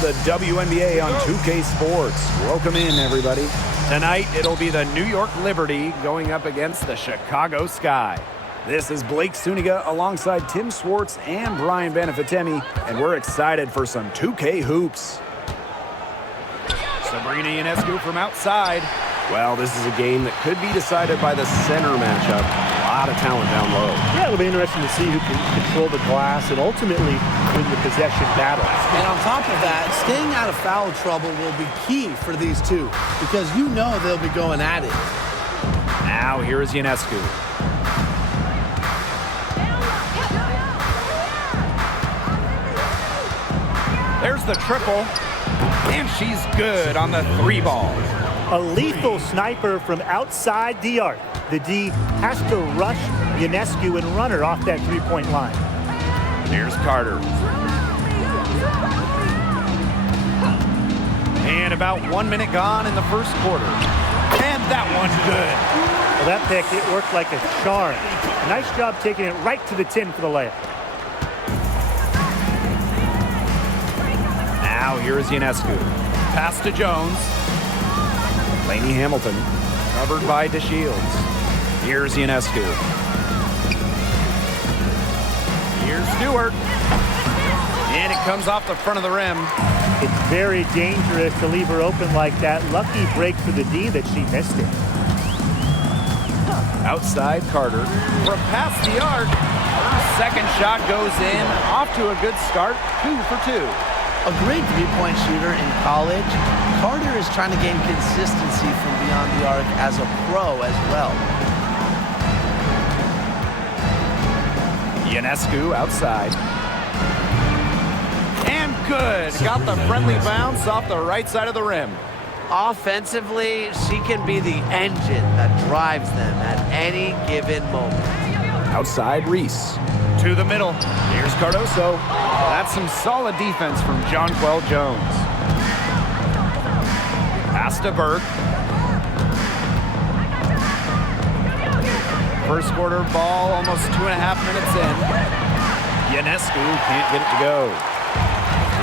the WNBA on 2K Sports. Welcome in, everybody. Tonight, it'll be the New York Liberty going up against the Chicago Sky. This is Blake Suniga alongside Tim Swartz and Brian Benefitemi, and we're excited for some 2K hoops. Sabrina Ionescu from outside. Well, this is a game that could be decided by the center matchup. A lot of talent down low. Yeah, it'll be interesting to see who can control the glass and ultimately win the possession battle. And on top of that, staying out of foul trouble will be key for these two because you know they'll be going at it. Now here is Ionescu. There's the triple, and she's good on the three ball. A lethal sniper from outside the arc. The D has to rush Ionescu and run her off that three-point line. Here's Carter. And about 1 minute gone in the first quarter. And that one's good. Well, that pick, it worked like a charm. Nice job taking it right to the 10 for the layup. Now here is Ionescu. Pass to Jones. Lainey Hamilton, covered by DeShields. Here's Ionescu. Here's Stewart. And it comes off the front of the rim. It's very dangerous to leave her open like that. Lucky break for the D that she missed it. Outside Carter. From past the arc. Her second shot goes in. Off to a good start. 2 for 2. A great three-point shooter in college. Carter is trying to gain consistency from beyond the arc as a pro as well. Ionescu outside. And good. Got the friendly bounce off the right side of the rim. Offensively, she can be the engine that drives them at any given moment. Outside Reese. To the middle. Here's Cardoso. That's some solid defense from Jonquel Jones. Pass to Burke. First quarter ball, almost 2.5 minutes in. Ionescu can't get it to go.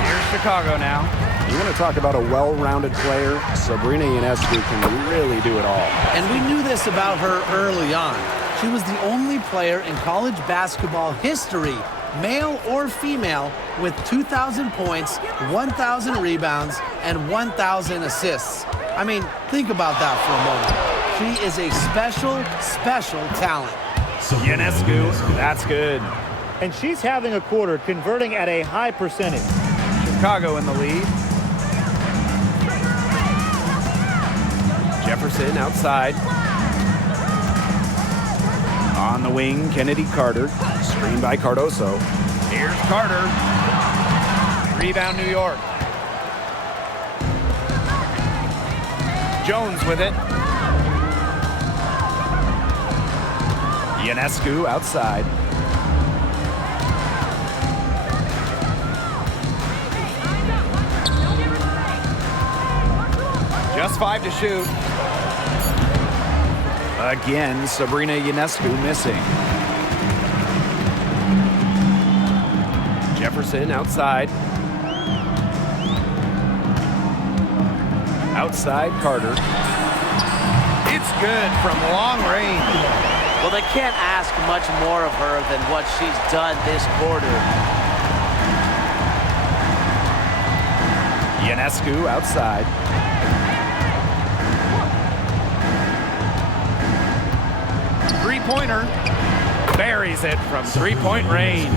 Here's Chicago now. You want to talk about a well-rounded player? Sabrina Ionescu can really do it all. And we knew this about her early on. She was the only player in college basketball history, male or female, with 2,000 points, 1,000 rebounds, and 1,000 assists. I mean, think about that for a moment. She is a special, special talent. Ionescu, that's good. And she's having a quarter, converting at a high percentage. Chicago in the lead. Jefferson outside. On the wing, Kennedy Carter. Screen by Cardoso. Here's Carter. Rebound, New York. Jones with it. Ionescu outside. Just 5 to shoot. Again, Sabrina Ionescu missing. Jefferson outside. Outside Carter. It's good from long range. Well, they can't ask much more of her than what she's done this quarter. Ionescu outside. Three-pointer. Buries it from three-point range.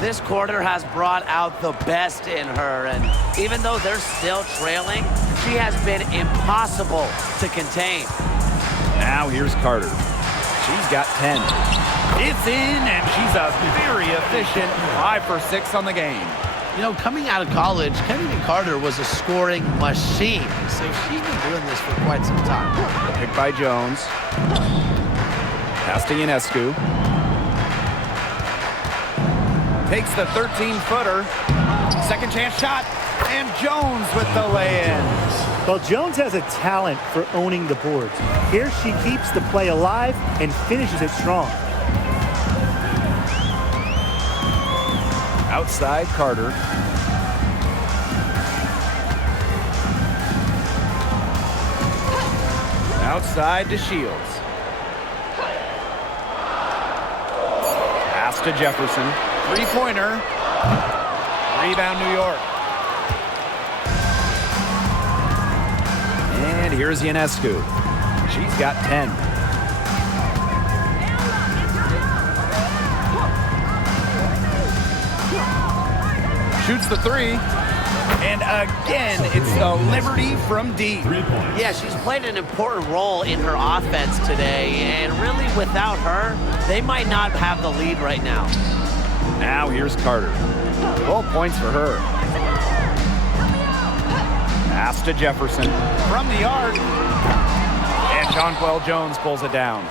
This quarter has brought out the best in her, and even though they're still trailing, she has been impossible to contain. Now here's Carter. She's got 10. It's in, and she's a very efficient 5 for 6 on the game. You know, coming out of college, Kennedy Carter was a scoring machine, so she's been doing this for quite some time. Picked by Jones. Pass to Ionescu. Takes the 13-footer. Second chance shot. And Jones with the lay-in. Well, Jones has a talent for owning the boards. Here she keeps the play alive and finishes it strong. Outside Carter. Outside to Shields. Pass to Jefferson. Three-pointer. Rebound, New York. And here's Ionescu. She's got 10. Shoots the three. And again, it's the Liberty from deep. Yeah, she's played an important role in her offense today, and really without her, they might not have the lead right now. Now here's Carter. 12 points for her. Pass to Jefferson from the arc. And Jonquel Jones pulls it down.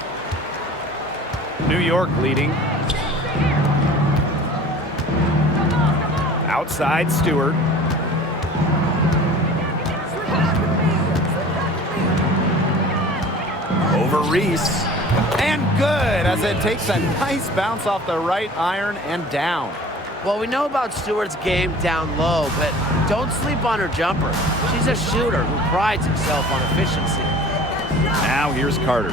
New York leading. Outside Stewart. Over Reese. And good as it takes a nice bounce off the right iron and down. Well, we know about Stewart's game down low, but don't sleep on her jumper. She's a shooter who prides himself on efficiency. Now here's Carter.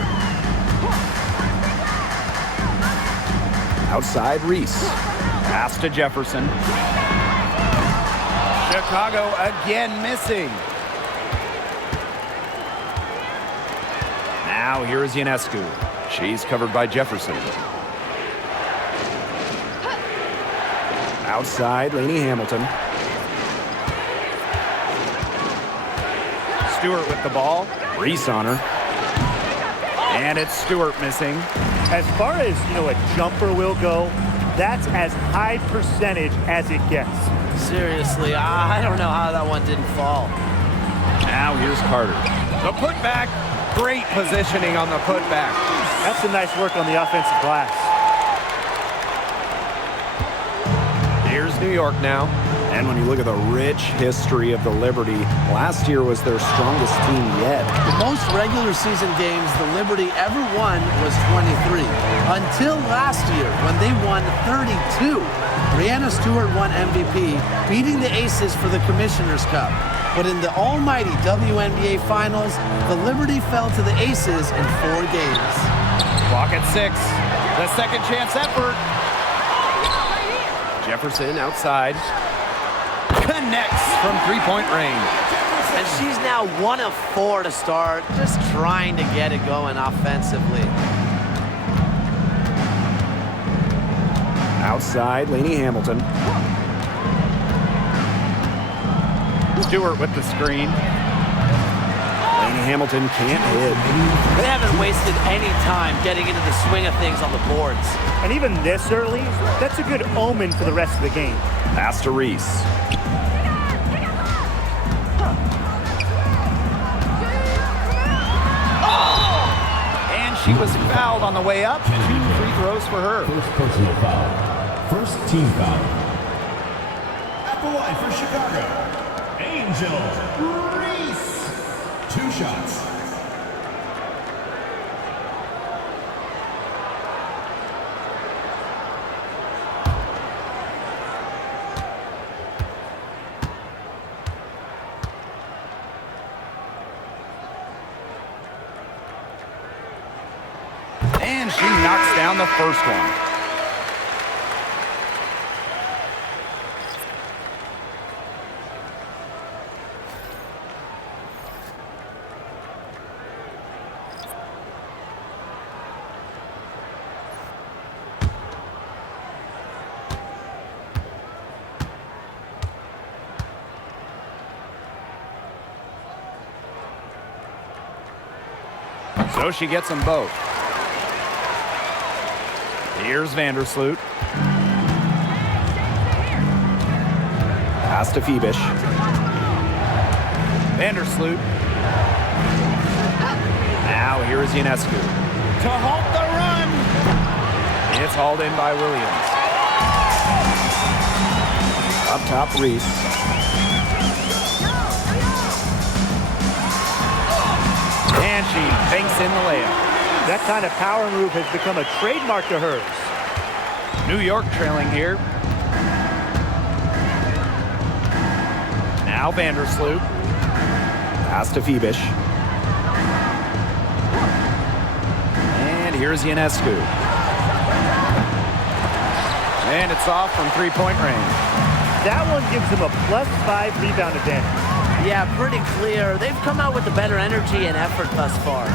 Outside Reese. Pass to Jefferson. Chicago again missing. Now here is Ionescu. She's covered by Jefferson. Outside, Lainey Hamilton. Stewart with the ball. Reese on her. And it's Stewart missing. As far as, a jumper will go, that's as high percentage as it gets. Seriously, I don't know how that one didn't fall. Now here's Carter. The putback. Great positioning on the putback. That's some nice work on the offensive glass. Here's New York now. And when you look at the rich history of the Liberty, last year was their strongest team yet. The most regular season games the Liberty ever won was 23. Until last year, when they won 32. Breanna Stewart won MVP, beating the Aces for the Commissioner's Cup. But in the almighty WNBA Finals, the Liberty fell to the Aces in 4 games. Clock at 6. The second chance effort. Jefferson outside. Connects from three-point range. And she's now 1 of 4 to start, just trying to get it going offensively. Outside, Lainey Hamilton. Stewart with the screen. Lainey Hamilton can't hit. They haven't wasted any time getting into the swing of things on the boards. And even this early, that's a good omen for the rest of the game. Pass to Reese. And she was fouled on the way up. 2 free throws for her. First personal foul. First team foul. At the line for Chicago, Angel Reese. 2 shots. And she knocks down the first one. So she gets them both. Here's Vandersloot. Pass to Phoebish. Vandersloot. Now here is Ionescu. To halt the run. It's hauled in by Williams. Up top, Reese. And she banks in the layup. That kind of power move has become a trademark to hers. New York trailing here. Now Vandersloot. Pass to Phoebish. And here's Ionescu. And it's off from three-point range. That one gives them a +5 rebound advantage. Yeah, pretty clear. They've come out with the better energy and effort thus far.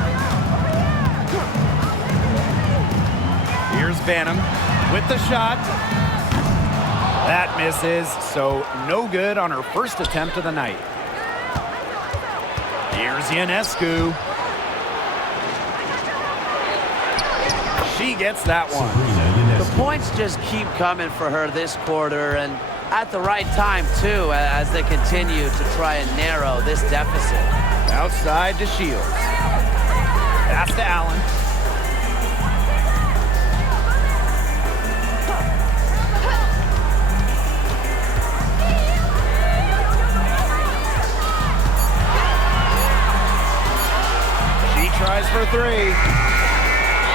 Here's Banham with the shot. That misses, so no good on her first attempt of the night. Here's Ionescu. She gets that one. The points just keep coming for her this quarter, and at the right time, too, as they continue to try and narrow this deficit. Outside to Shields. Pass to Allen. She tries for three.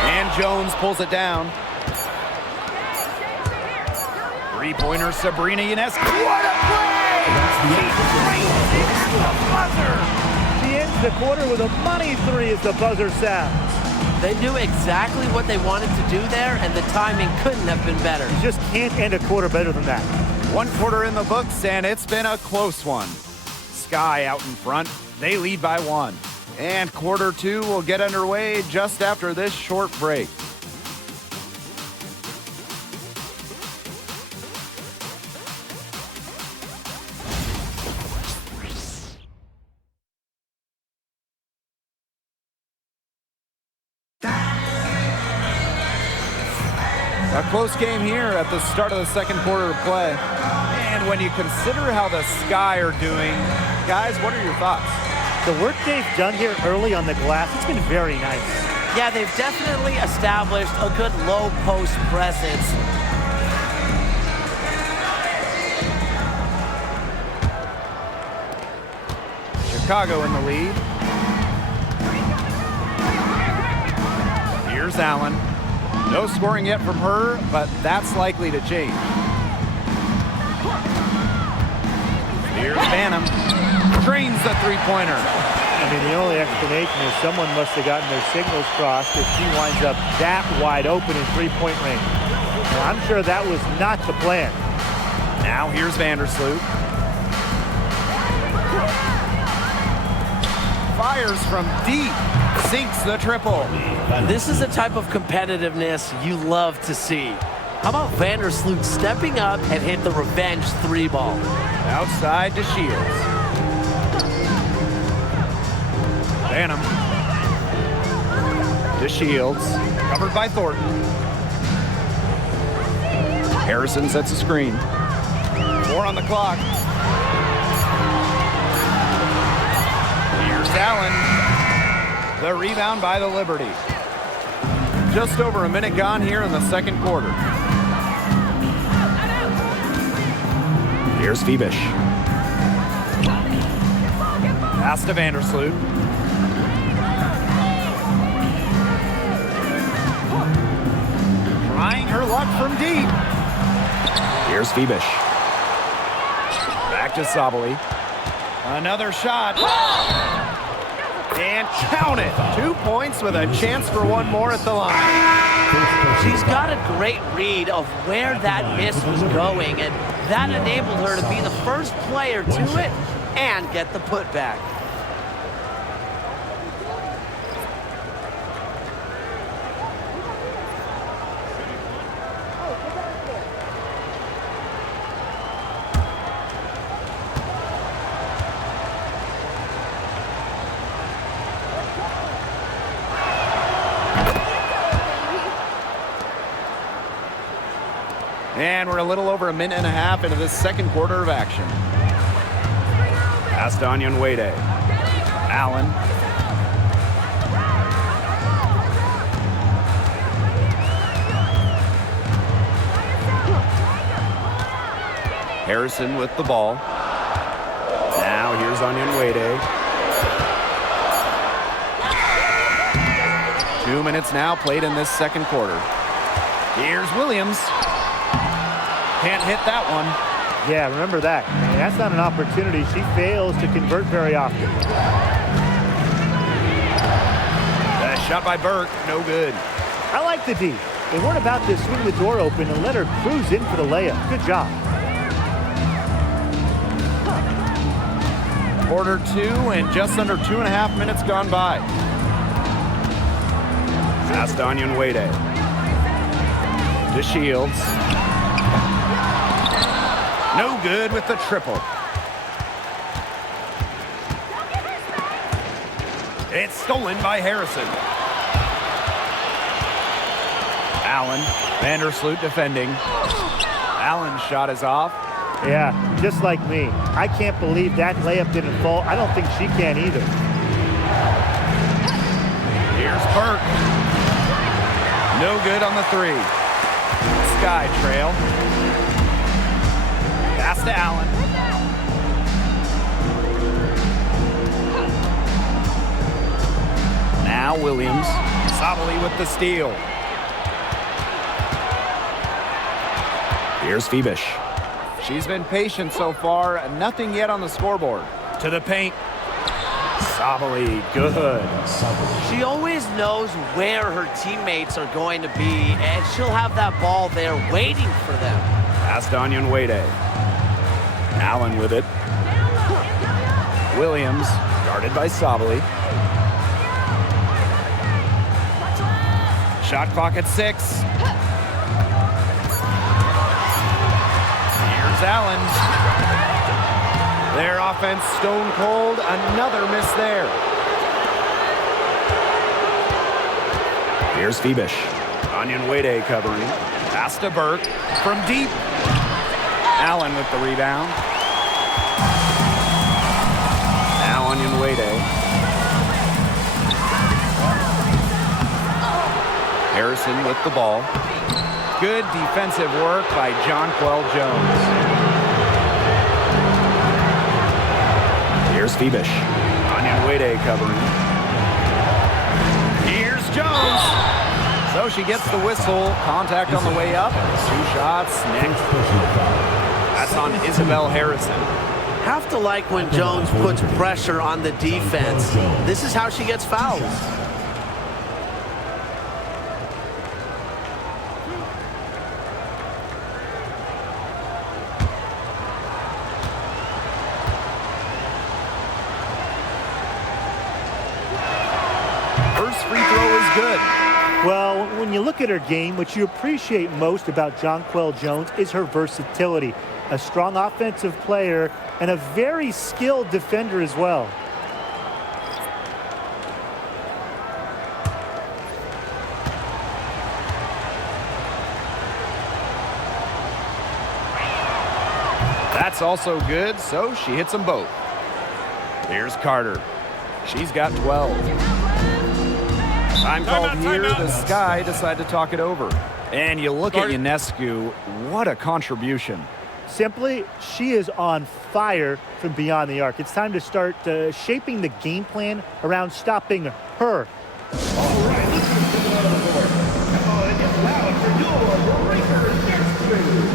And Jones pulls it down. Three-pointer, Sabrina Ionescu. What a play! She ends the quarter with a money three as the buzzer sounds. They knew exactly what they wanted to do there, and the timing couldn't have been better. You just can't end a quarter better than that. One quarter in the books, and it's been a close one. Sky out in front. They lead by one. And quarter two will get underway just after this short break. A close game here at the start of the second quarter of play. And when you consider how the Sky are doing, guys, what are your thoughts? The work they've done here early on the glass, it's been very nice. Yeah, they've definitely established a good low post presence. Chicago in the lead. Here's Allen. No scoring yet from her, but that's likely to change. Here's Banham. Drains the three-pointer. I mean, the only explanation is someone must have gotten their signals crossed if she winds up that wide open in three-point range. Now, I'm sure that was not the plan. Now here's Vandersloot. Fires from deep. Sinks the triple. This is a type of competitiveness you love to see. How about Vandersloot stepping up and hit the revenge three ball? Outside to Shields. Banham. To Shields. Covered by Thornton. Harrison sets a screen. 4 on the clock. Here's Allen. The rebound by the Liberty. Just over a minute gone here in the second quarter. Here's Phoebish. Pass to Vandersloot. Trying her luck from deep. Here's Phoebish. Back to Sabali. Another shot. And count it. 2 points with a chance for one more at the line. She's got a great read of where that miss was going, and that enabled her to be the first player to it and get the putback. And we're a little over a minute and a half into this second quarter of action. Pass to Onyenwede. Allen. Harrison with the ball. Now here's Onyenwede. 2 minutes now played in this second quarter. Here's Williams. Can't hit that one. Yeah, remember that. I mean, that's not an opportunity. She fails to convert very often. That shot by Burke, no good. I like the D. They weren't about to swing the door open and let her cruise in for the layup. Good job. Quarter 2 and just under 2.5 minutes gone by. Pass to Wade. To Shields. No good with the triple. It's stolen by Harrison. Allen. Vandersloot defending. Allen's shot is off. Yeah, just like me. I can't believe that layup didn't fall. I don't think she can either. Here's Burke. No good on the 3. Sky trail. Pass to Allen. Now Williams. Sabali with the steal. Here's Phoebish. She's been patient so far. Nothing yet on the scoreboard. To the paint. Sabali, good. She always knows where her teammates are going to be, and she'll have that ball there waiting for them. Pass to Wade. Allen with it. Williams, guarded by Sabali. Shot clock at 6. Here's Allen. Their offense stone cold. Another miss there. Here's Phoebish. Wade covering. Pass to Burke. From deep. Allen with the rebound. Now Wade. Harrison with the ball. Good defensive work by Jonquel Jones. Here's Phoebish. Wade covering. Here's Jones. So she gets the whistle. Contact on the way up. 2 shots next. That's on Isabel Harrison. Have to like when Jones puts pressure on the defense. This is how she gets fouls. Free throw is good. Well, when you look at her game, what you appreciate most about Jonquel Jones is her versatility. A strong offensive player and a very skilled defender as well. That's also good, so she hits them both. Here's Carter. She's got 12. Time called here. The Sky decide to talk it over. And you look at Ionescu, what a contribution. Simply, she is on fire from beyond the arc. It's time to start shaping the game plan around stopping her. All right, let's get it on the board. Come on, it gets loud for your breaker next move.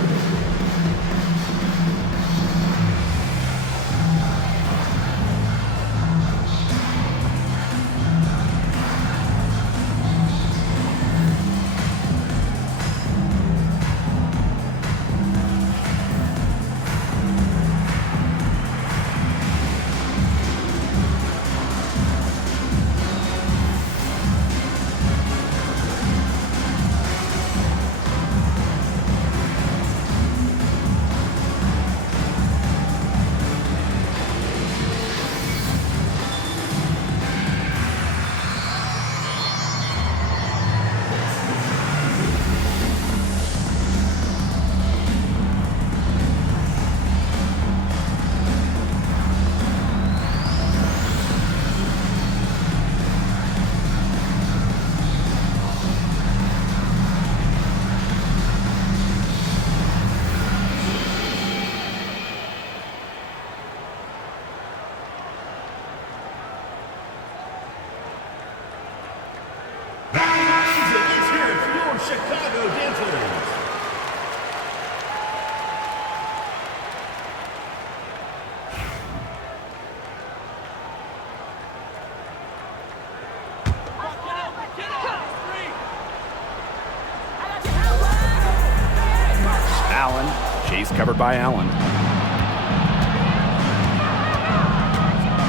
Allen. Chase covered by Allen.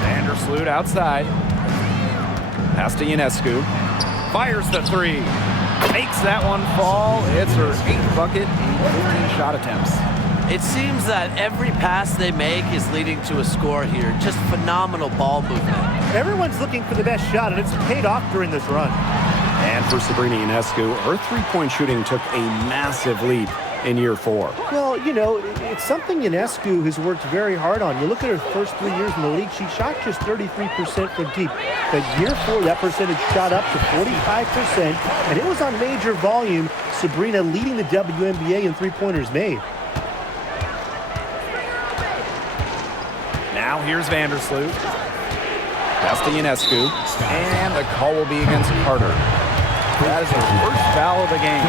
Vandersloot outside. Pass to Ionescu. Fires the three. Makes that one fall. It's her 8th bucket in 15 shot attempts. It seems that every pass they make is leading to a score here. Just phenomenal ball movement. Everyone's looking for the best shot, and it's paid off during this run. And for Sabrina Ionescu, her three-point shooting took a massive leap in year 4. Well, you know, it's something Ionescu has worked very hard on. You look at her first 3 years in the league, she shot just 33% from deep. But year 4, that percentage shot up to 45%, and it was on major volume. Sabrina leading the WNBA in three-pointers made. Now here's Vandersloot. Pass to Ionescu. And the call will be against Carter. That is her first foul of the game.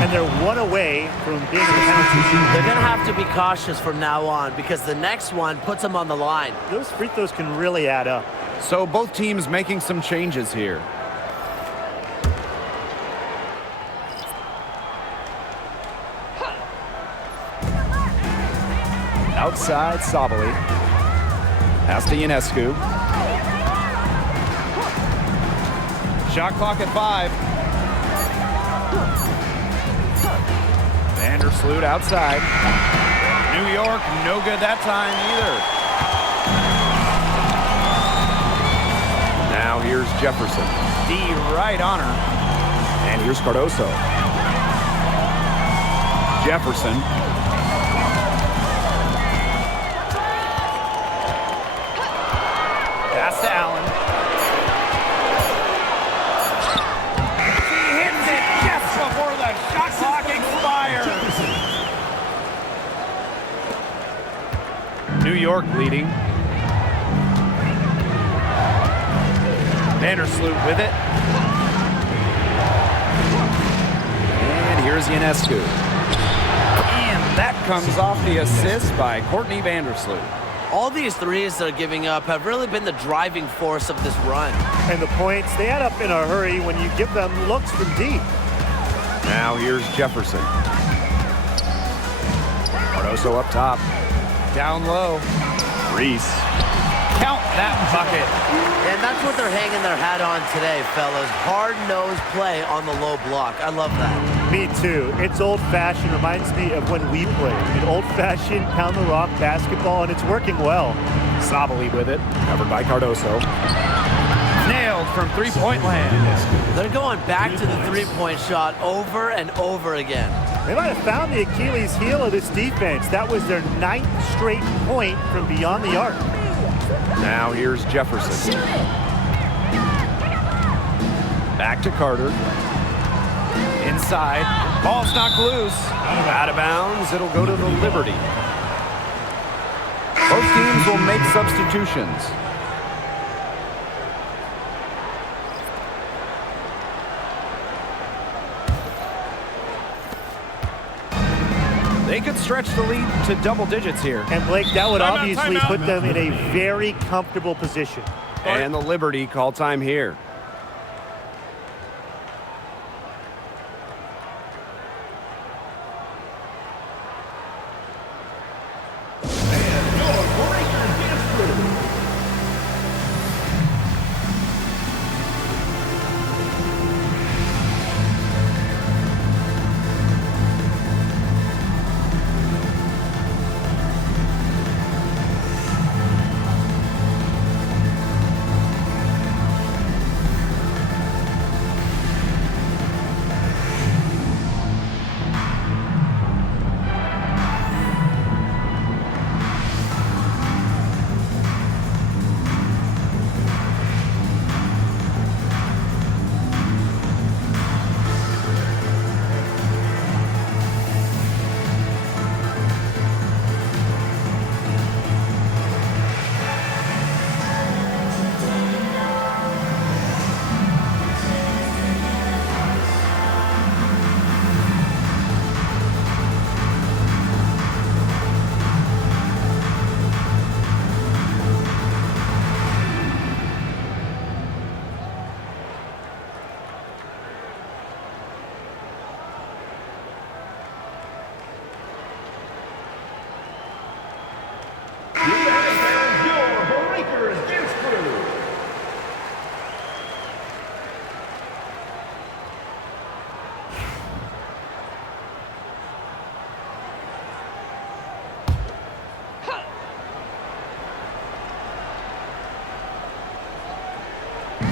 And they're one away from being in the penalty shootout. They're going to have to be cautious from now on because the next one puts them on the line. Those free throws can really add up. So both teams making some changes here. Outside, Sabali. Pass to Ionescu. Shot clock at 5. Vandersloot outside. New York, no good that time either. Now here's Jefferson. D right on her. And here's Cardoso. Jefferson. Pass to Allen. She hits it just before the shot clock expires. New York leading. Vandersloot with it. And here's Ionescu. And that comes off the assist by Courtney Vandersloot. All these threes they're giving up have really been the driving force of this run. And the points, they add up in a hurry when you give them looks from deep. Now here's Jefferson. Cardoso up top. Down low. Reese. Count that bucket. And that's what they're hanging their hat on today, fellas. Hard-nosed play on the low block. I love that. Me too. It's old-fashioned. Reminds me of when we played. An old-fashioned pound-the-rock basketball, and it's working well. Sabali with it. Covered by Cardoso. Nailed from three-point land. They're going back to the three-point shot over and over again. They might have found the Achilles heel of this defense. That was their 9th straight point from beyond the arc. Now here's Jefferson. Back to Carter. Inside. Ball's knocked loose. Out of bounds. It'll go to the Liberty. Both teams will make substitutions. They could stretch the lead to double digits here. And Blake, that would obviously timeout. put them in a very comfortable position. And the Liberty call time here.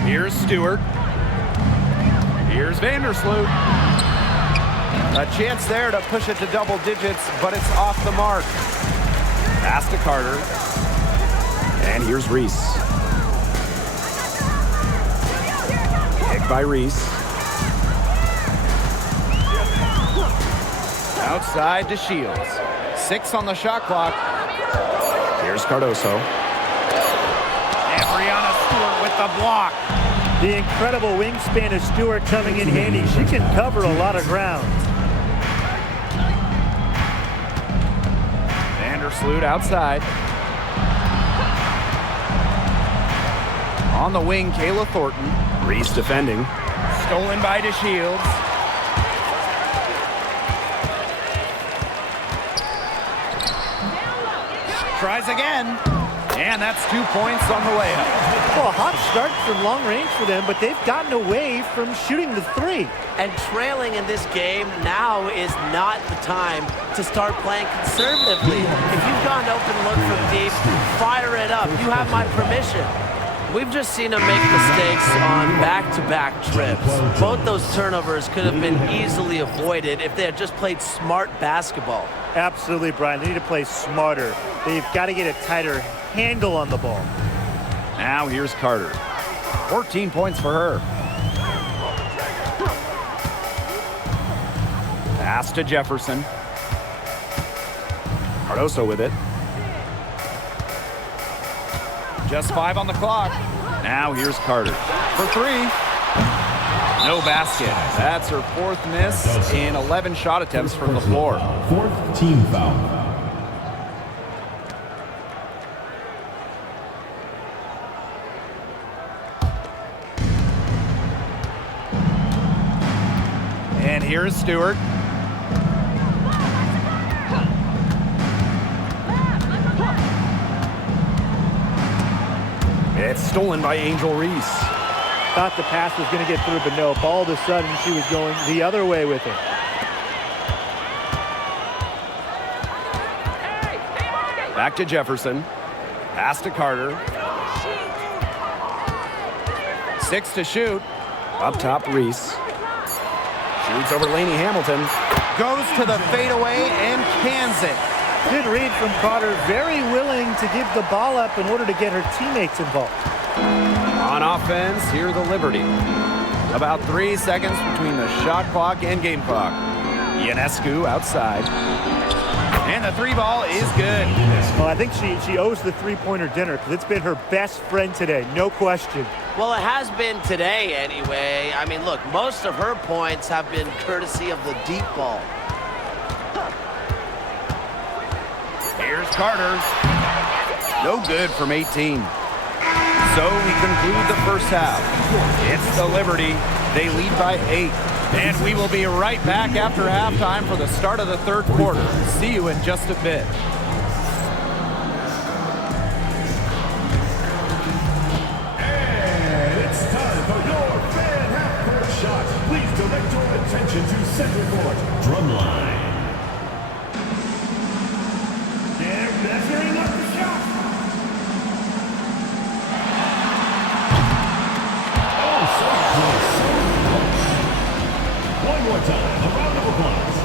Here's Stewart. Here's Vandersloot. A chance there to push it to double digits, but it's off the mark. Pass to Carter. And here's Reese. Kick by Reese. Outside to Shields. 6 on the shot clock. Here's Cardoso. And Breanna Stewart with the block. The incredible wingspan of Stewart coming in handy. She can cover a lot of ground. Vandersloot outside. On the wing, Kayla Thornton. Reese defending. Stolen by DeShields. Tries again. And that's 2 points on the way up. Well, a hot start from long range for them, but they've gotten away from shooting the three. And trailing in this game now is not the time to start playing conservatively. If you've got an open look from deep, fire it up. You have my permission. We've just seen them make mistakes on back-to-back trips. Both those turnovers could have been easily avoided if they had just played smart basketball. Absolutely, Brian. They need to play smarter. They've got to get a tighter handle on the ball. Now here's Carter. 14 points for her. Pass to Jefferson. Cardoso with it. Just 5 on the clock. Now here's Carter for 3. No basket. That's her 4th miss in 11 shot attempts from the floor. 4th team foul. And here's Stewart. It's stolen by Angel Reese. Thought the pass was going to get through, but no. All of a sudden, she was going the other way with it. Back to Jefferson. Pass to Carter. 6 to shoot. Up top, Reese. Shoots over Lainey Hamilton. Goes to the fadeaway and cans it. Good read from Carter. Very willing to give the ball up in order to get her teammates involved. On offense, here the Liberty. About 3 seconds between the shot clock and game clock. Ionescu outside. And the 3 ball is good. Well, I think she owes the three-pointer dinner because it's been her best friend today, no question. Well, it has been today anyway. I mean, look, most of her points have been courtesy of the deep ball. Here's Carter. No good from 18. So we conclude the first half. It's the Liberty. They lead by 8. And we will be right back after halftime for the start of the 3rd quarter. See you in just a bit. And it's time for your fan half-court shot. Please direct your attention to center court. Drumline. They're measuring up the shot. Oh, so close, so close. One more time, a round of applause.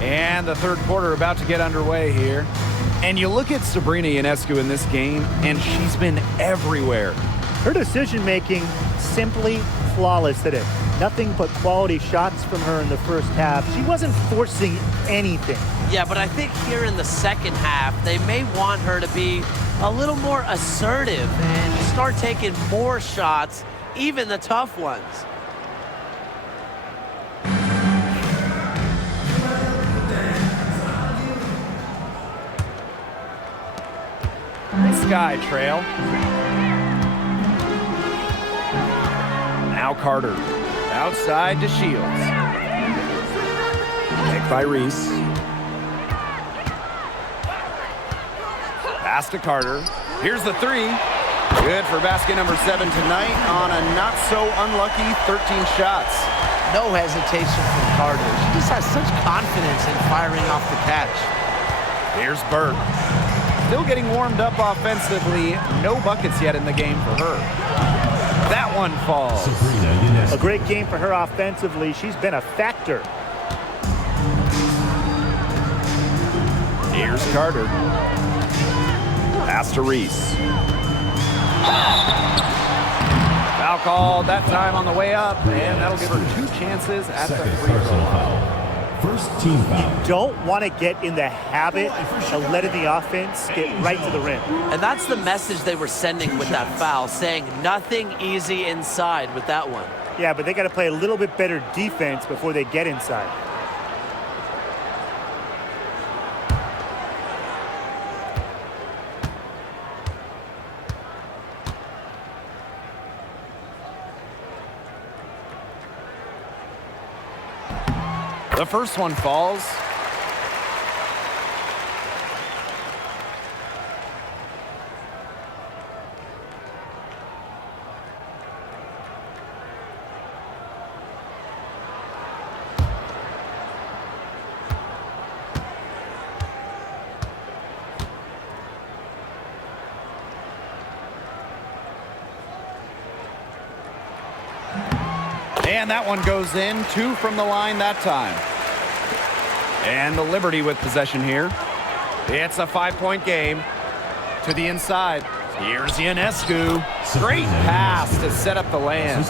And the 3rd quarter about to get underway here. And you look at Sabrina Ionescu in this game, and she's been everywhere. Her decision-making simply flawless today. Nothing but quality shots from her in the first half. She wasn't forcing anything. Yeah, but I think here in the second half, they may want her to be a little more assertive and start taking more shots, even the tough ones. Sky trail. Now Carter. Outside to Shields. Picked by Reese. Pass to Carter. Here's the three. Good for basket number 7 tonight on a not-so-unlucky 13 shots. No hesitation from Carter. She just has such confidence in firing off the catch. Here's Burke. Still getting warmed up offensively. No buckets yet in the game for her. That one falls. A great game for her offensively. She's been a factor. Here's Carter. Pass to Reese. Foul called that time on the way up, and that'll give her 2 chances at the free throw line. First team foul. Don't want to get in the habit of letting the offense get right to the rim. And that's the message they were sending with that foul, saying nothing easy inside with that one. Yeah, but they got to play a little bit better defense before they get inside. The first one falls. And that one goes in. 2 from the line that time. And the Liberty with possession here. It's a 5-point game. To the inside. Here's Ionescu. Great pass to set up the land.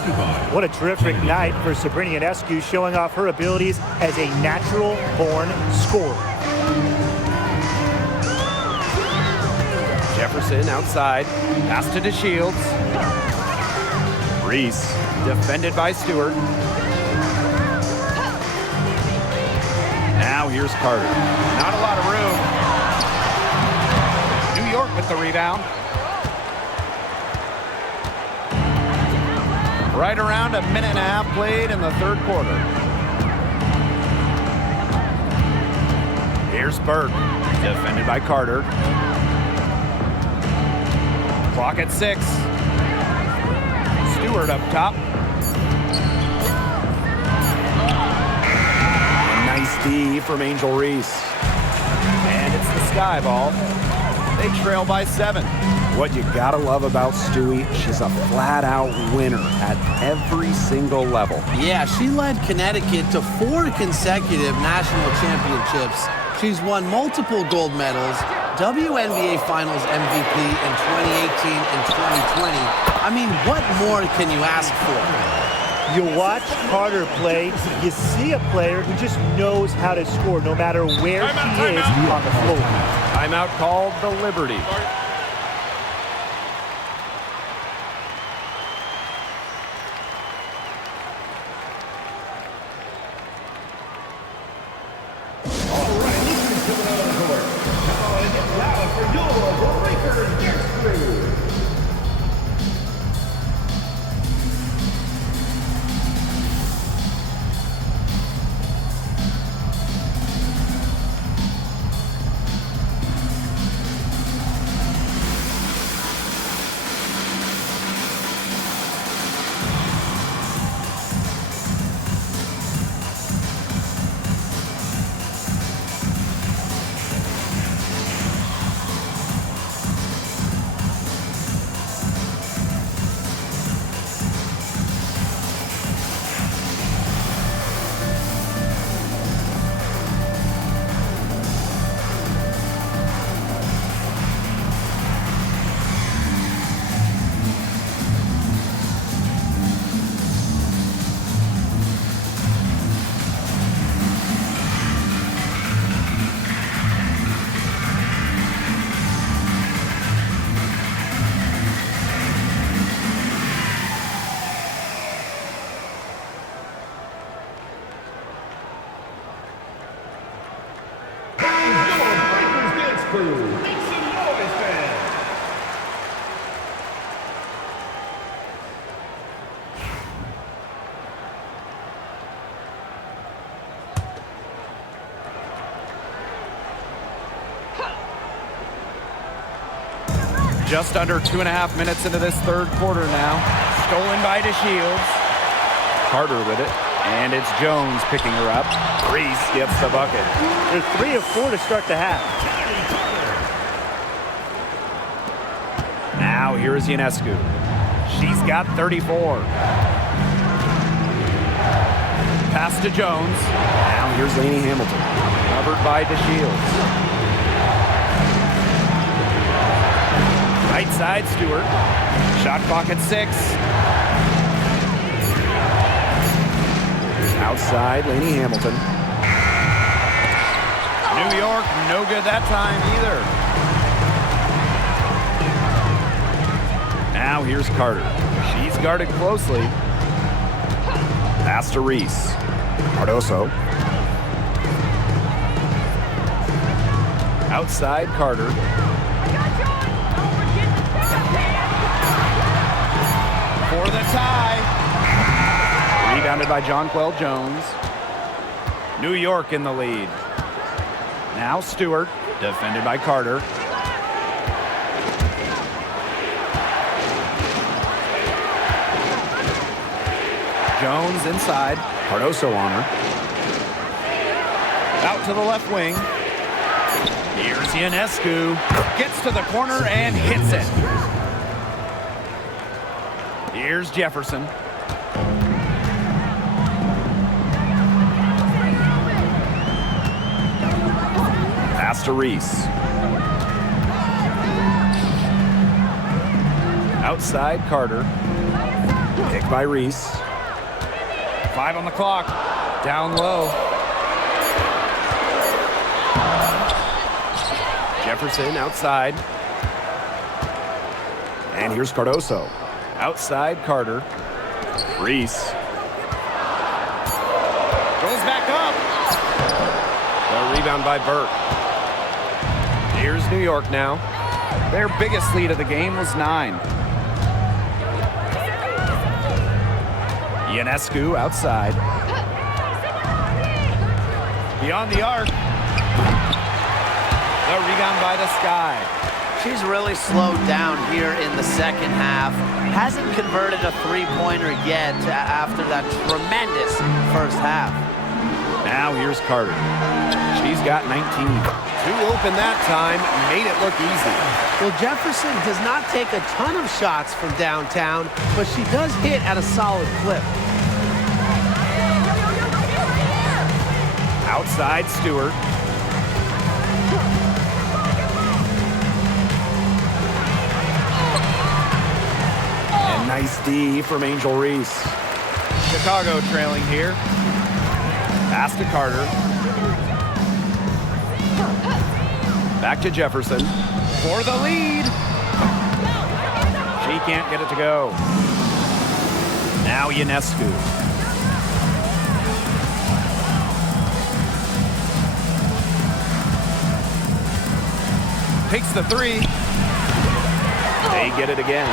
What a terrific night for Sabrina Ionescu, showing off her abilities as a natural-born scorer. Jefferson outside. Pass to DeShields. Reese defended by Stewart. Now here's Carter. Not a lot of room. New York with the rebound. Right around a minute and a half played in the third quarter. Here's Burke. Defended by Carter. Clock at 6. Stewart up top. Nice D from Angel Reese. And it's the Sky ball. They trail by 7. What you gotta love about Stewie, she's a flat-out winner at every single level. Yeah, she led Connecticut to 4 consecutive national championships. She's won multiple gold medals, WNBA Finals MVP in 2018 and 2020. I mean, what more can you ask for? You watch Carter play, you see a player who just knows how to score no matter where she is on the floor. Timeout called the Liberty. Just under 2.5 minutes into this third quarter now. Stolen by DeShields. Carter with it. And it's Jones picking her up. Reese gets the bucket. They're 3 of 4 to start the half. Now here's Ionescu. She's got 34. Pass to Jones. Now here's Lainey Hamilton. Covered by DeShields. Right side, Stewart. Shot clock at 6. Outside, Lainey Hamilton. New York, no good that time either. Now here's Carter. She's guarded closely. Pass to Reese. Cardoso. Outside, Carter. For the tie. Rebounded by Jonquel Jones. New York in the lead. Now Stewart, defended by Carter. Jones inside. Cardoso on her. Out to the left wing. Here's Ionescu. Gets to the corner and hits it. Here's Jefferson. Pass to Reese. Outside, Carter. Picked by Reese. 5 on the clock. Down low. Jefferson outside. And here's Cardoso. Outside, Carter. Reese. Goes back up. The rebound by Burke. Here's New York now. Their biggest lead of the game was 9. Ionescu outside. Beyond the arc. The rebound by the Sky. She's really slowed down here in the second half. Hasn't converted a three-pointer yet after that tremendous first half. Now here's Carter. She's got 19. Too open that time, made it look easy. Well, Jefferson does not take a ton of shots from downtown, but she does hit at a solid clip. Outside, Stewart. And nice D from Angel Reese. Chicago trailing here. Pass to Carter. Back to Jefferson. For the lead. She can't get it to go. Now Ionescu. Takes the 3. They get it again.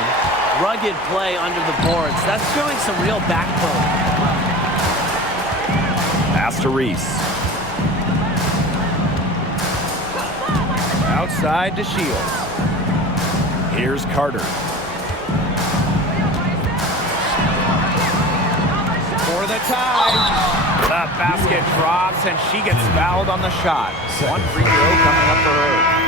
Rugged play under the boards. That's showing some real backbone. Pass to Reese. Outside to Shields. Here's Carter. For the tie. The basket drops and she gets fouled on the shot. 1 free throw coming up for her.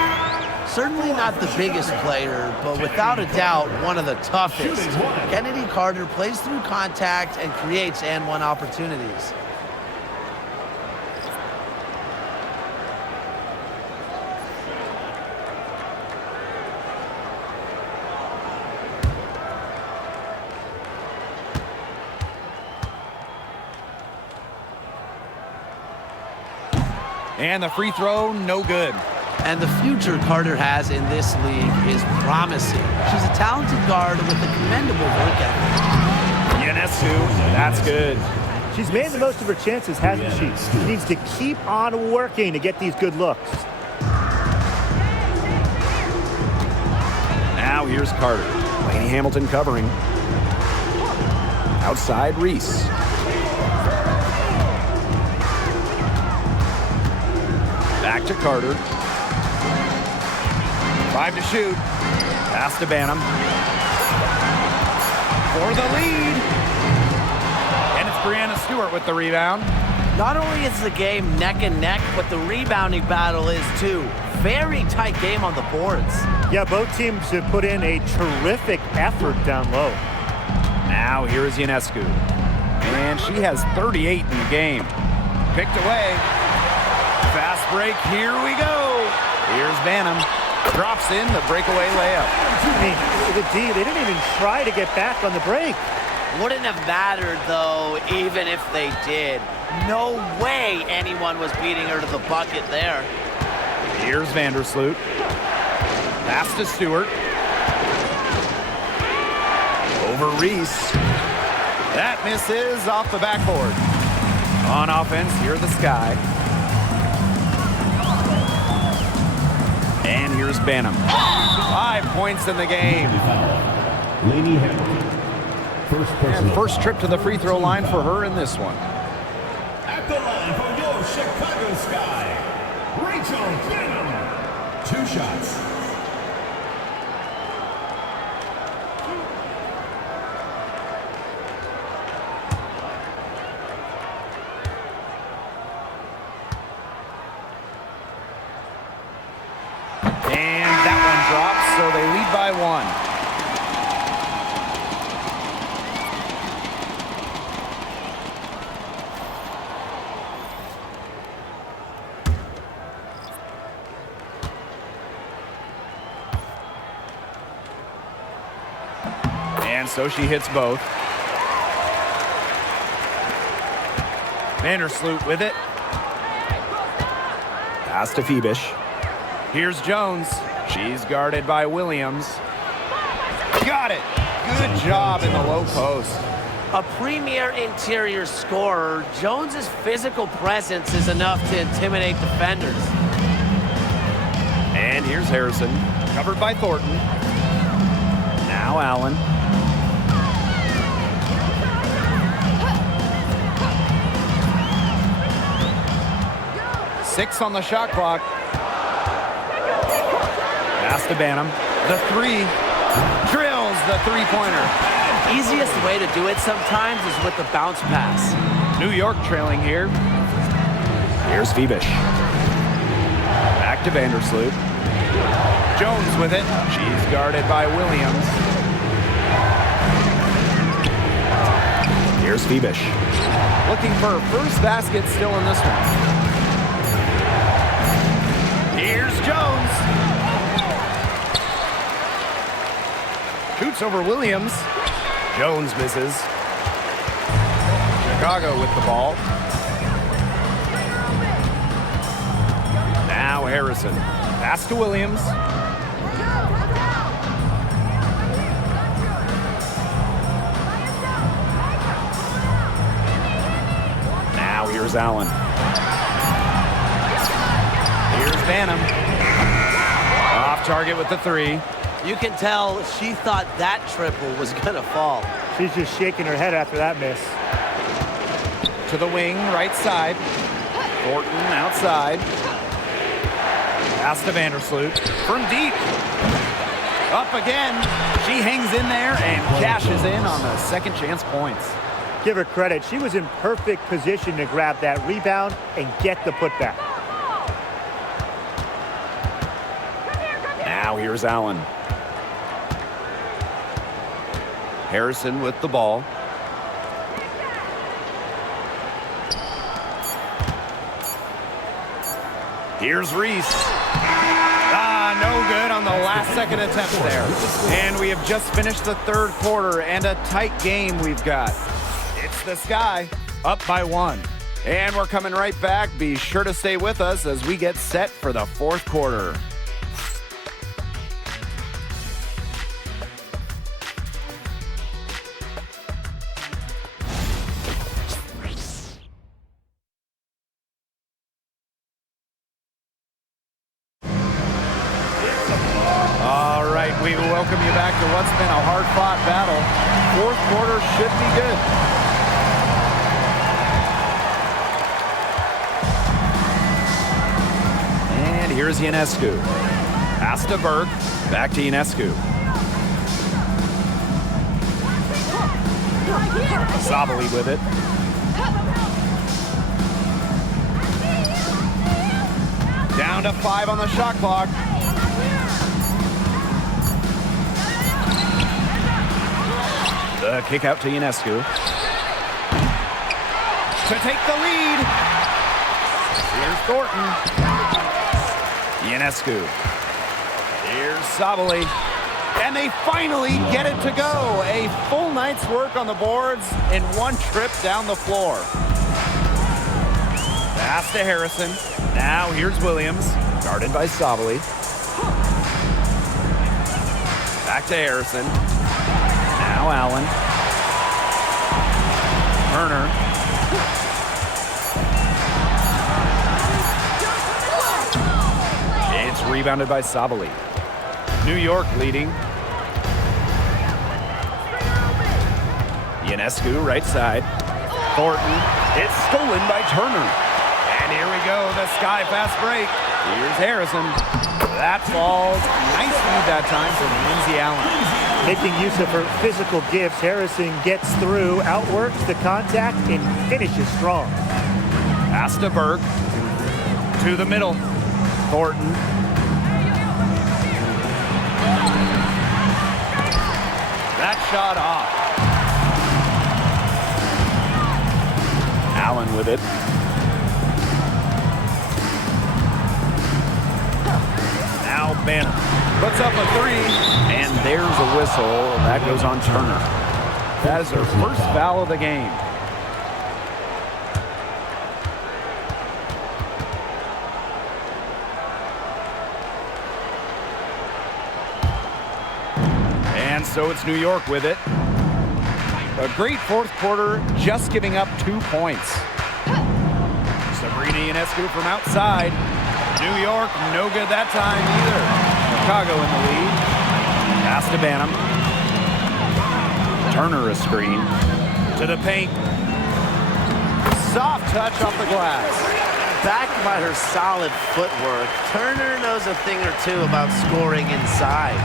Certainly not the biggest player, but without a doubt, one of the toughest. Kennedy Carter plays through contact and creates and-one opportunities. And the free throw, no good. And the future Carter has in this league is promising. She's a talented guard with a commendable work ethic. Ionescu, that's good. She's made the most of her chances, hasn't she? She needs to keep on working to get these good looks. Now here's Carter. Lainey Hamilton covering. Outside, Reese. Back to Carter. 5 to shoot. Pass to Banham. For the lead. And it's Brianna Stewart with the rebound. Not only is the game neck and neck, but the rebounding battle is too. Very tight game on the boards. Yeah, both teams have put in a terrific effort down low. Now here is Ionescu. And she has 38 in the game. Picked away. Fast break, here we go. Here's Banham. Drops in the breakaway layup. I mean, the D, they didn't even try to get back on the break. Wouldn't have mattered, though, even if they did. No way anyone was beating her to the bucket there. Here's Vandersloot. Pass to Stewart. Over Reese. That misses off the backboard. On offense, here the Sky. And here's Banham. 5 points in the game. Laney Hamilton. And first trip to the free throw line for her in this one. At the line for your Chicago Sky, Rachel Banham. 2 shots. And that one drops, so they lead by 1. And so she hits both. Vandersloot with it. Pass to Phoebish. Here's Jones. She's guarded by Williams. Got it. Good job in the low post. A premier interior scorer, Jones's physical presence is enough to intimidate defenders. And here's Harrison, covered by Thornton. Now Allen. Six on the shot clock. Pass to Banham. The three. Drills the three-pointer. Easiest way to do it sometimes is with the bounce pass. New York trailing here. Here's Phoebish. Back to Vandersloot. Jones with it. She's guarded by Williams. Here's Phoebish. Looking for her first basket still in this one. Here's Jones. Shoots over Williams. Jones misses. Chicago with the ball. Now Harrison. Pass to Williams. Now here's Allen. Here's Banham. Off target with the three. You can tell she thought that triple was going to fall. She's just shaking her head after that miss. To the wing, right side. Thornton outside. Pass to Vandersloot. From deep. Up again. She hangs in there and cashes in on the second chance points. Give her credit. She was in perfect position to grab that rebound and get the putback. Now here's Allen. Harrison with the ball. Here's Reese. No good on the last second attempt there. And we have just finished the third quarter and a tight game we've got. It's the Sky up by 1. And we're coming right back. Be sure to stay with us as we get set for the fourth quarter. We welcome you back to what's been a hard-fought battle. Fourth quarter should be good. And here's Ionescu. Pass to Burke. Back to Ionescu. Sabali with it. Down to 5 on the shot clock. The kick out to Ionescu. To take the lead. Here's Thornton. Ionescu. Here's Sabali. And they finally get it to go. A full night's work on the boards in one trip down the floor. Pass to Harrison. Now here's Williams. Guarded by Sabali. Back to Harrison. Now Allen. Turner. It's rebounded by Sabali. New York leading. Ionescu, right side. Thornton. It's stolen by Turner. And here we go, the sky fast break. Here's Harrison. That falls. Nice feed that time from Lindsay Allen. Making use of her physical gifts, Harrison gets through, outworks the contact, and finishes strong. Pass to Burke. To the middle. Thornton. That shot off. Allen with it. Now Banner puts up a 3, and there's a whistle. That goes on Turner. That is her first foul of the game. And so it's New York with it. A great fourth quarter, just giving up 2 points. Sabrina Ionescu from outside. New York, no good that time either. Chicago in the lead. Pass to Banham. Turner a screen. To the paint. Soft touch off the glass. Backed by her solid footwork, Turner knows a thing or two about scoring inside.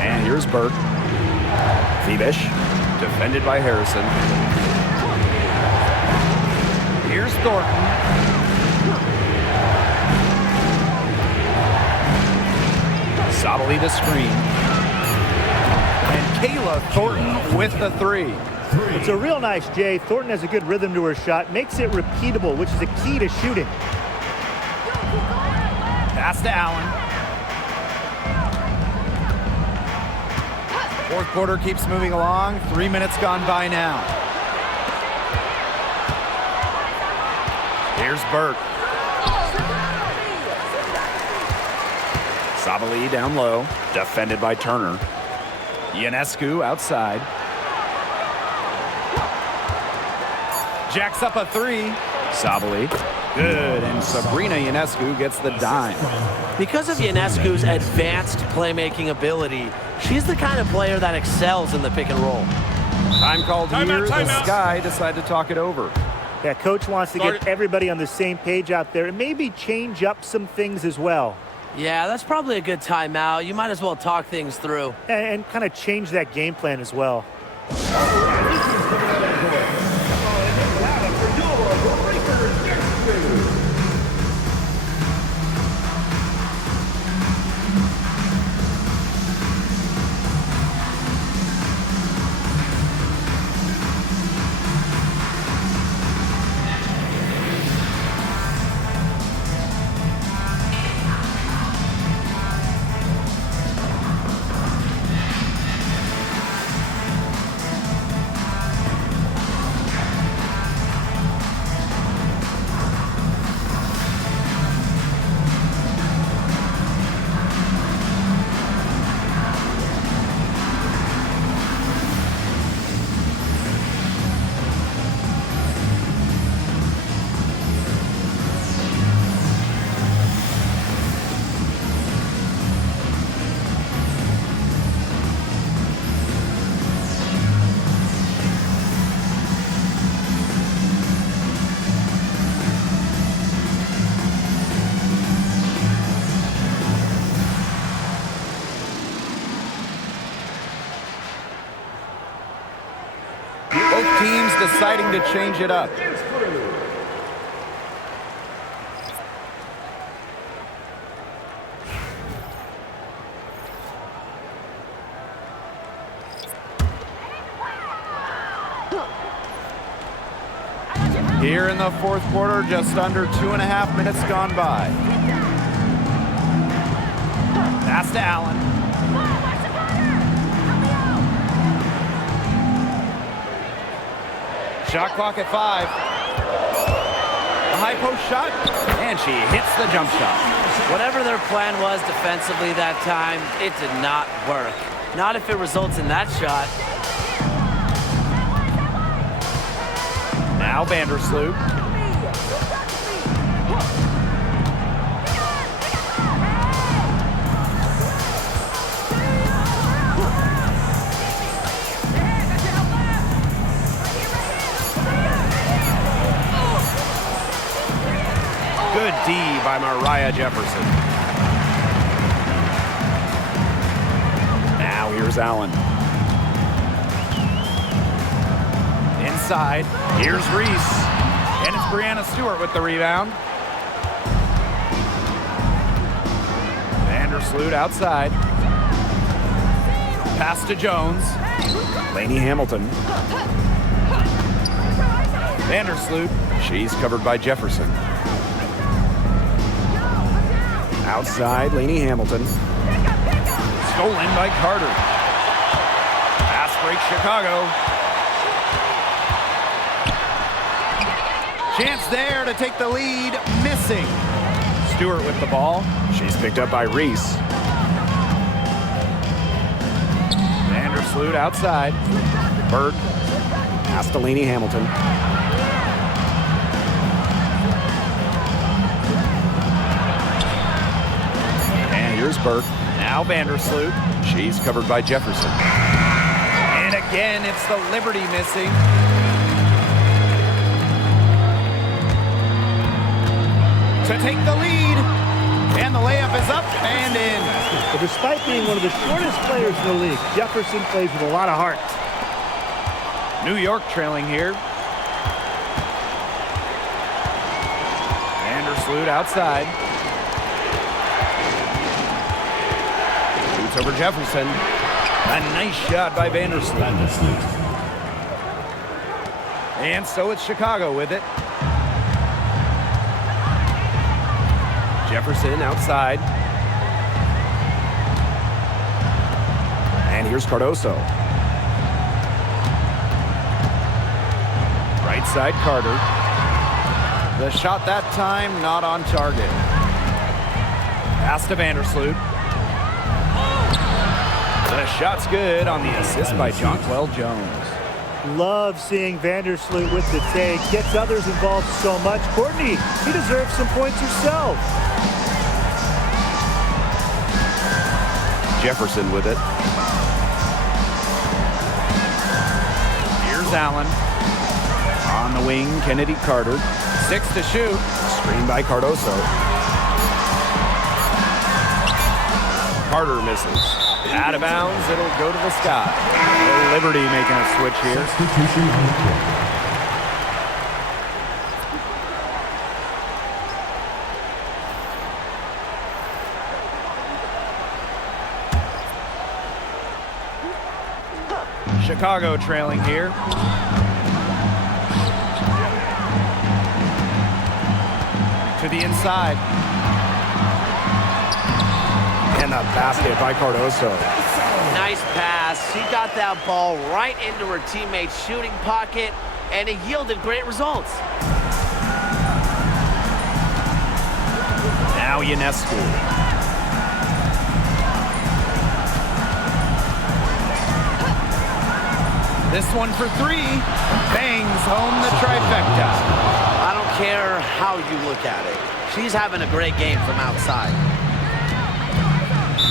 And here's Burke. Thiebish, defended by Harrison. Here's Thornton. Sabali the screen. And Kayla Thornton with the 3. It's a real nice Jay. Thornton has a good rhythm to her shot, makes it repeatable, which is a key to shooting. Pass to Allen. Fourth quarter keeps moving along. 3 minutes gone by now. Here's Burke. Sabali down low, defended by Turner. Ionescu outside. Jacks up a 3. Sabali. Good, and Sabrina Ionescu gets the dime. Because of Ionescu's advanced playmaking ability, she's the kind of player that excels in the pick and roll. Time called here. The Sky decide to talk it over. Yeah, coach wants to get everybody on the same page out there and maybe change up some things as well. Yeah, that's probably a good timeout. You might as well talk things through. And kind of change that game plan as well. Both teams deciding to change it up. Here in the fourth quarter, just under 2.5 minutes gone by. Pass to Allen. Shot clock at 5. A high post shot, and she hits the jump shot. Whatever their plan was defensively that time, it did not work. Not if it results in that shot. Now Vandersloot. Good D by Mariah Jefferson. Now here's Allen. Inside, here's Reese. And it's Brianna Stewart with the rebound. Vandersloot outside. Pass to Jones. Lainey Hamilton. Vandersloot, she's covered by Jefferson. Outside, Lainey Hamilton. Stolen by Carter. Pass break Chicago. Chance there to take the lead, missing. Stewart with the ball. She's picked up by Reese. Vandersloot outside. Bird. Pass to Lainey Hamilton. And here's Burke. Now Vandersloot. She's covered by Jefferson. And again, it's the Liberty missing. To take the lead, and the layup is up and in. But despite being one of the shortest players in the league, Jefferson plays with a lot of heart. New York trailing here. Vandersloot outside. Shoots over Jefferson. A nice shot by Vandersloot. And so it's Chicago with it. Jefferson outside. And here's Cardoso. Right side Carter. The shot that time not on target. Pass to Vandersloot. The shot's good on the assist by Jonquel Jones. Love seeing Vandersloot with the take. Gets others involved so much. Courtney, he deserves some points herself. Jefferson with it. Here's Allen. On the wing, Kennedy Carter. 6 to shoot. Screen by Cardoso. Carter misses. Out of bounds, it'll go to the sky. Liberty making a switch here. Substitution on the court. Chicago trailing here. To the inside. And a basket by Cardoso. Nice pass. She got that ball right into her teammate's shooting pocket, and it yielded great results. Now Ionescu. This one for 3. Bangs home the trifecta. I don't care how you look at it. She's having a great game from outside.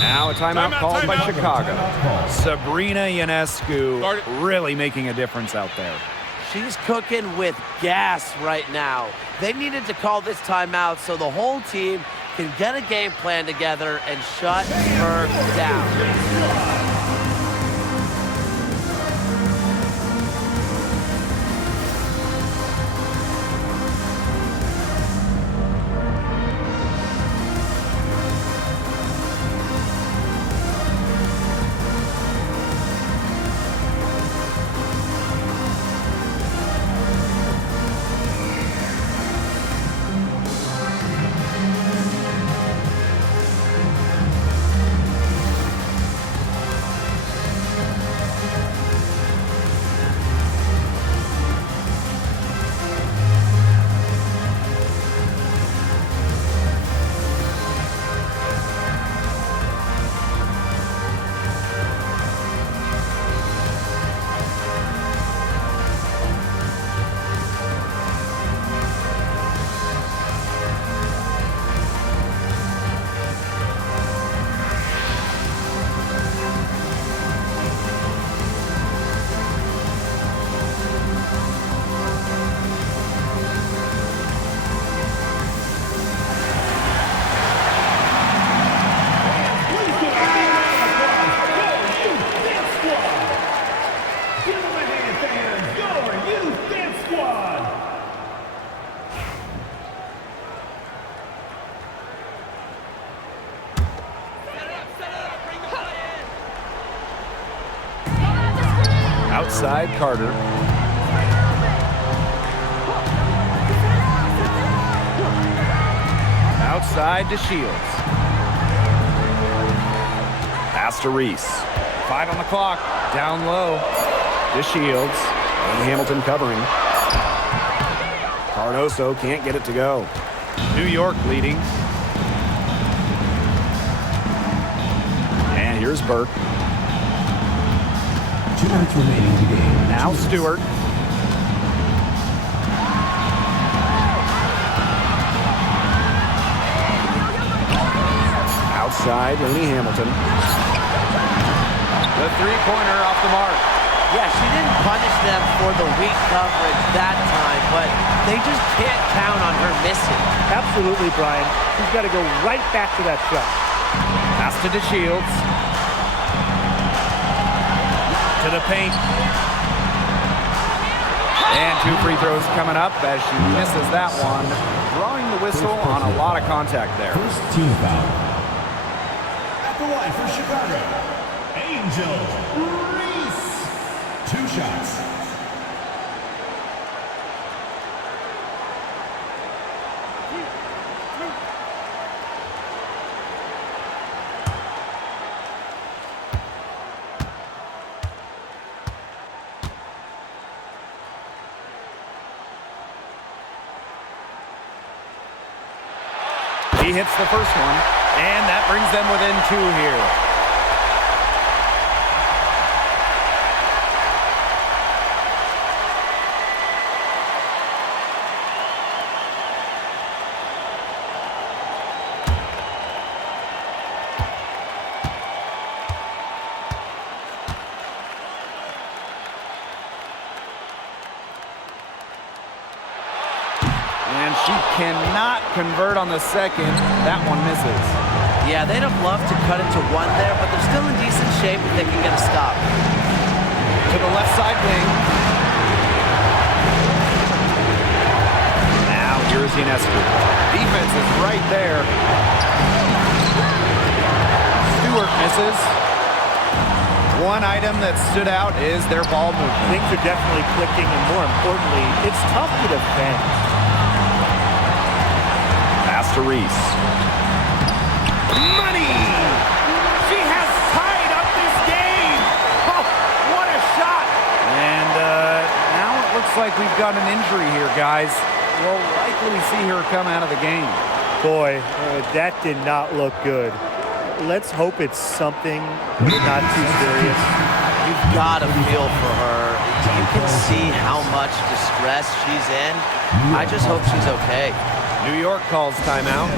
Now a timeout called by Chicago. Sabrina Ionescu really making a difference out there. She's cooking with gas right now. They needed to call this timeout so the whole team can get a game plan together and shut her down. Outside Carter. Outside to Shields. Pass to Reese. 5 on the clock. Down low to Shields. And Hamilton covering. Cardoso can't get it to go. New York leading. And here's Burke. 2 minutes remaining in the game. Now Stewart. Outside, Lainey Hamilton. The three-pointer off the mark. Yeah, she didn't punish them for the weak coverage that time, but they just can't count on her missing. Absolutely, Brian. She's got to go right back to that shot. Pass to DeShields. To the paint. And 2 free throws coming up as she misses that one. Drawing the whistle on a lot of contact there. First team foul. At the line for Chicago, Angel Reese. 2 shots. He hits the first one, and that brings them within 2 here. And she cannot convert on the second. That one misses. Yeah, they'd have loved to cut it to 1 there, but they're still in decent shape if they can get a stop. To the left side wing. Now here's Ionescu. Defense is right there. Stewart misses. One item that stood out is their ball movement. Things are definitely clicking, and more importantly, it's tough to defend. Pass to Reese. Money! She has tied up this game! Oh, what a shot! And now it looks like we've got an injury here, guys. We'll likely see her come out of the game. Boy, that did not look good. Let's hope it's something not too serious. You've got to feel for her. You can see how much distress she's in. I just hope she's okay. New York calls timeout.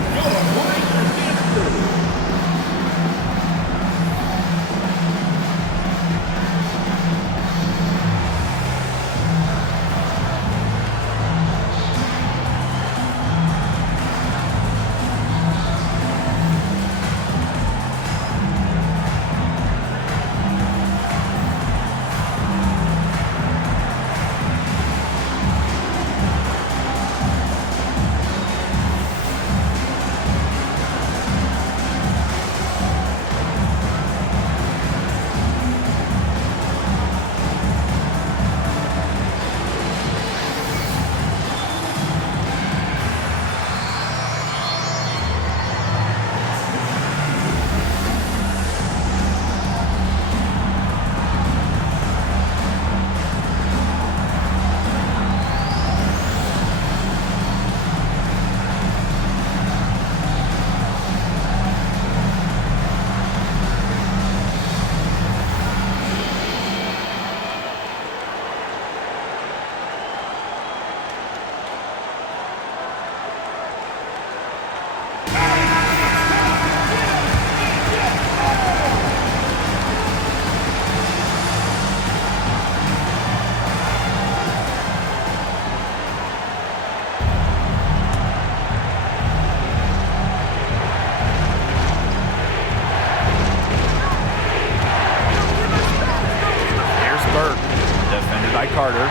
Carter.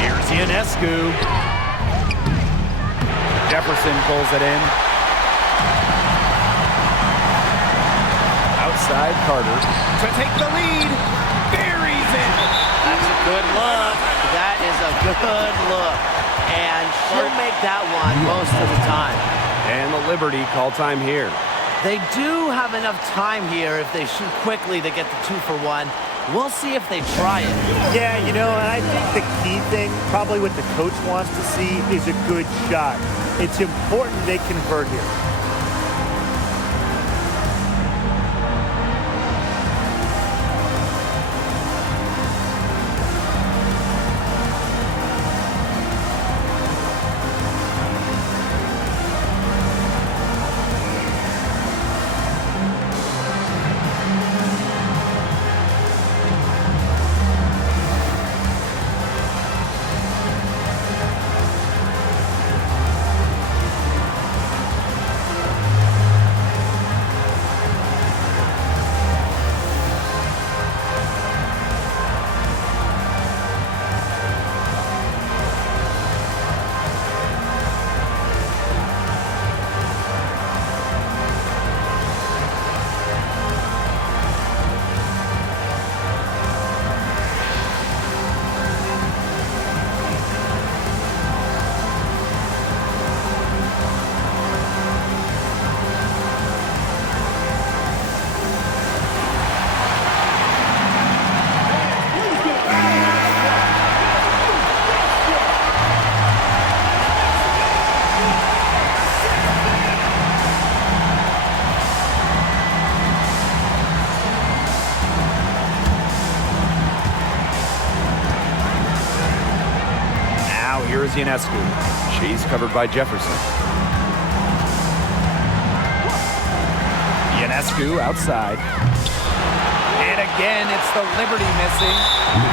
Here's Ionescu. Jefferson pulls it in. Outside Carter to take the lead. That's a good look. That is a good look. And she'll make that one most of the time. And the Liberty call time here. They do have enough time here if they shoot quickly to get the 2 for 1. We'll see if they try it. Yeah, you know, and I think the key thing, probably what the coach wants to see, is a good shot. It's important they convert here. Here is Ionescu. She's covered by Jefferson. Ionescu outside. And again, it's the Liberty missing.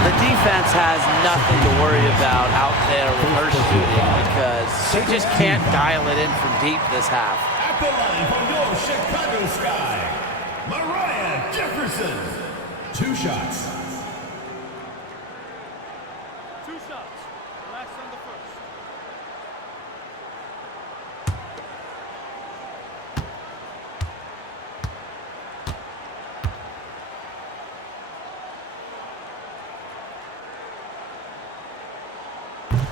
The defense has nothing to worry about out there with her shooting because she just can't dial it in from deep this half. At the line from your Chicago Sky, Mariah Jefferson. 2 shots. 2 shots. Relax on the first.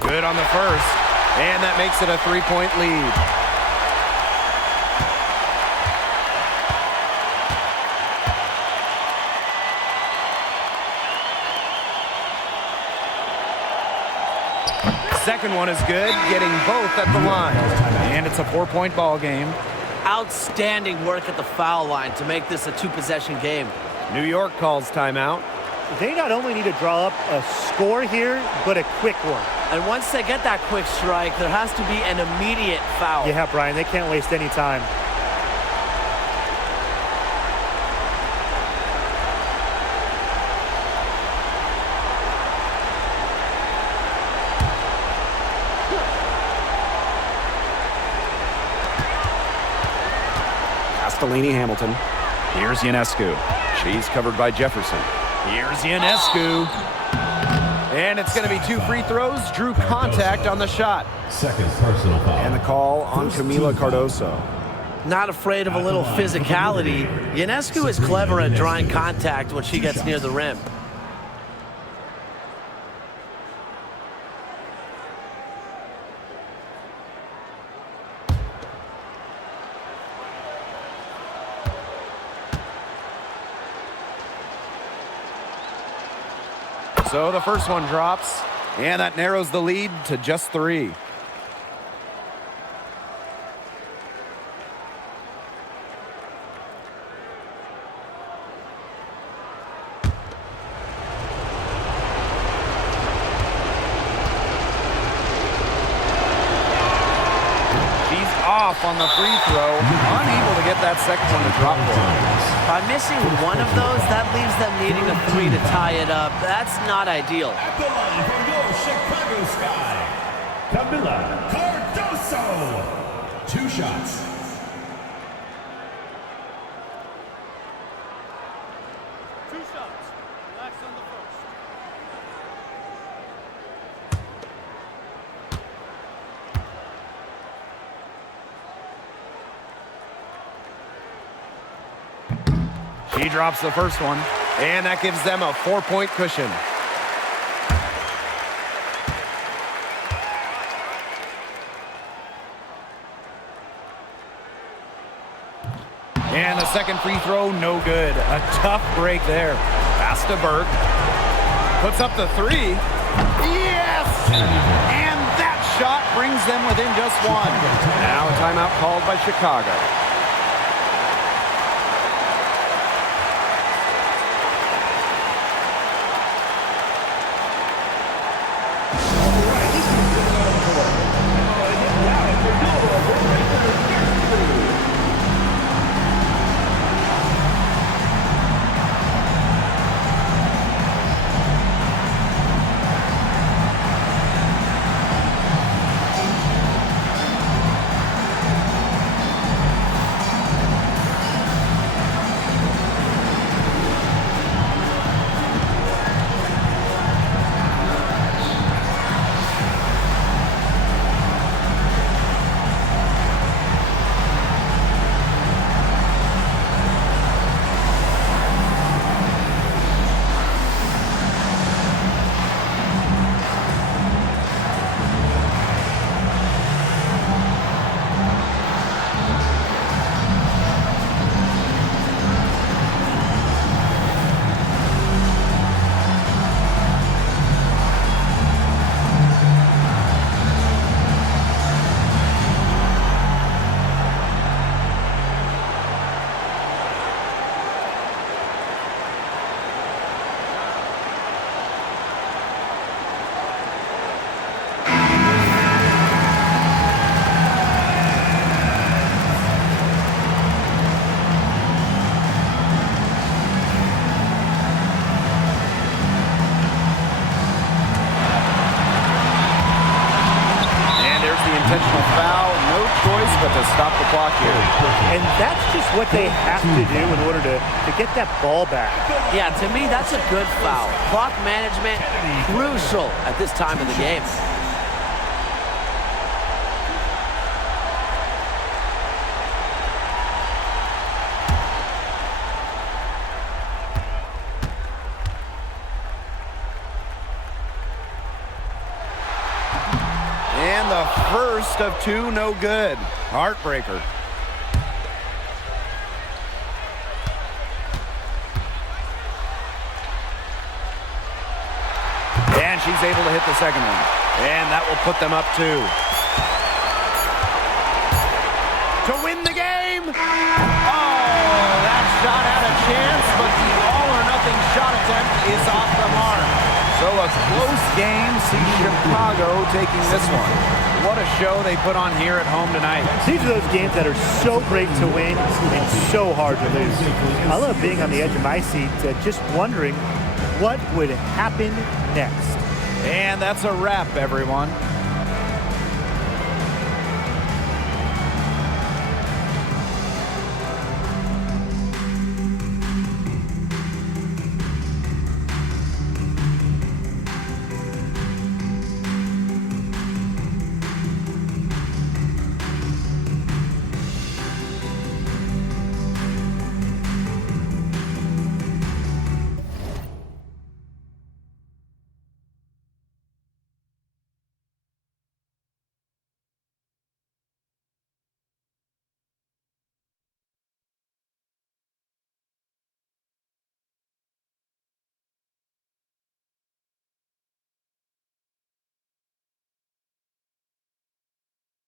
Good on the first. And that makes it a 3-point lead. Second one is good, getting both at the line. And it's a 4-point ball game. Outstanding work at the foul line to make this a 2-possession game. New York calls timeout. They not only need to draw up a score here, but a quick one. And once they get that quick strike, there has to be an immediate foul. Yeah, Brian, they can't waste any time. Castellini Hamilton. Here's Ionescu. She's covered by Jefferson. Here's Ionescu. And it's going to be 2 free throws. Drew contact on the shot. Second personal foul. And the call on Camila Cardoso. Not afraid of a little physicality. Ionescu is clever at drawing contact when she gets near the rim. So the first one drops, and that narrows the lead to just 3. She's off on the free throw, unable to get that second one to drop for her. By missing one of those, that leaves them needing a 3 to tie it up. That's not ideal. At the line from your Chicago Sky, Camila Cardoso. 2 shots. 2 shots. Relax on the first. She drops the first one. And that gives them a 4-point cushion. And the second free throw, no good. A tough break there. Pass to Burke. Puts up the three. Yes! And that shot brings them within just one. Now a timeout called by Chicago. Intentional foul, no choice but to stop the clock here. And that's just what they have to do in order to get that ball back. Yeah, to me, that's a good foul. Clock management, crucial at this time of the game. And the first of two, no good. Heartbreaker. And she's able to hit the second one. And that will put them up 2. To win the game! Oh, that shot had a chance, but the all-or-nothing shot attempt is off the mark. So a close game, see Chicago taking this one. What a show they put on here at home tonight. These are those games that are so great to win and so hard to lose. I love being on the edge of my seat, just wondering what would happen next. And that's a wrap, everyone.